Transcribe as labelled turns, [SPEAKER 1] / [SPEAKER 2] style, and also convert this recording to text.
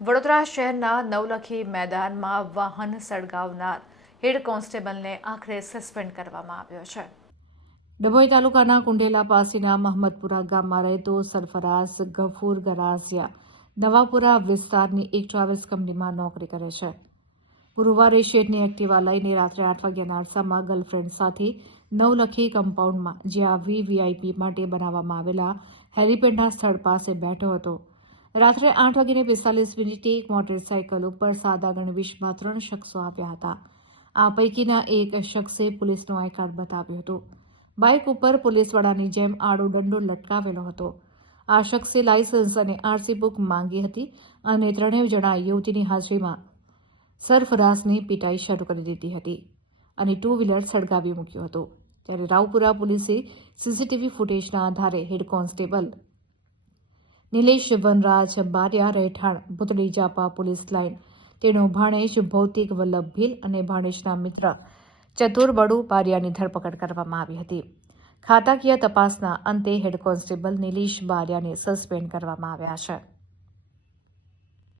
[SPEAKER 1] વડોદરા શહેરના નવલખી મેદાનમાં વાહન સળગાવનાર હેડ કોન્સ્ટેબલને આખરે સસ્પેન્ડ કરવામાં આવ્યો છે. ડભોઈ તાલુકાના કુંડેલા પાસેના મહમ્મદપુરા ગામમાં રહેતો સરફરાઝ ગફૂર ગરાસિયા નવાપુરા વિસ્તારની એક ટ્રાવેલ્સ કંપનીમાં નોકરી કરે છે. ગુરુવારે શેઠની એક્ટિવા લઈને રાત્રે આઠ વાગ્યાના અરસામાં ગર્લફ્રેન્ડ સાથે નવલખી કમ્પાઉન્ડમાં, જ્યાં વીવીઆઈપી માટે બનાવવામાં આવેલા હેલિપેડના સ્થળ પાસે બેઠો હતો. રાત્રે આઠ વાગીને પિસ્તાલીસ મિનિટે એક મોટરસાયકલ ઉપર સાદા ગણવેશમાં ત્રણ શખ્સો આવ્યા હતા. આ પૈકીના એક શખ્સે પોલીસનો આઈ કાર્ડ બતાવ્યો હતો. બાઇક ઉપર પોલીસવાળાની જેમ આડો દંડો લટકાવેલો હતો. આ શખ્સે લાયસન્સ અને આરસી બુક માંગી હતી અને ત્રણેય જણા યુવતીની હાજરીમાં સરફરાઝની પીટાઈ શરૂ કરી દીધી હતી અને ટુ વ્હીલર સળગાવી મૂક્યું હતું. ત્યારે રાવપુરા પોલીસે સીસીટીવી ફૂટેજના આધારે હેડ કોન્સ્ટેબલ નિલેશ વનરાજ બારિયા રહેઠાણ ભૂતળી જાપા પોલીસ લાઇન. તેનો ભાણેશ ભૌતિક વલ્લભ ભીલ અને ભાણેશના મિત્ર ચતુર બડુ બારિયાની ધરપકડ કરવામાં આવી હતી. ખાતાકીય તપાસના અંતે હેડ કોન્સ્ટેબલ નિલેશ બારિયાને સસ્પેન્ડ કરવામાં આવ્યા છે.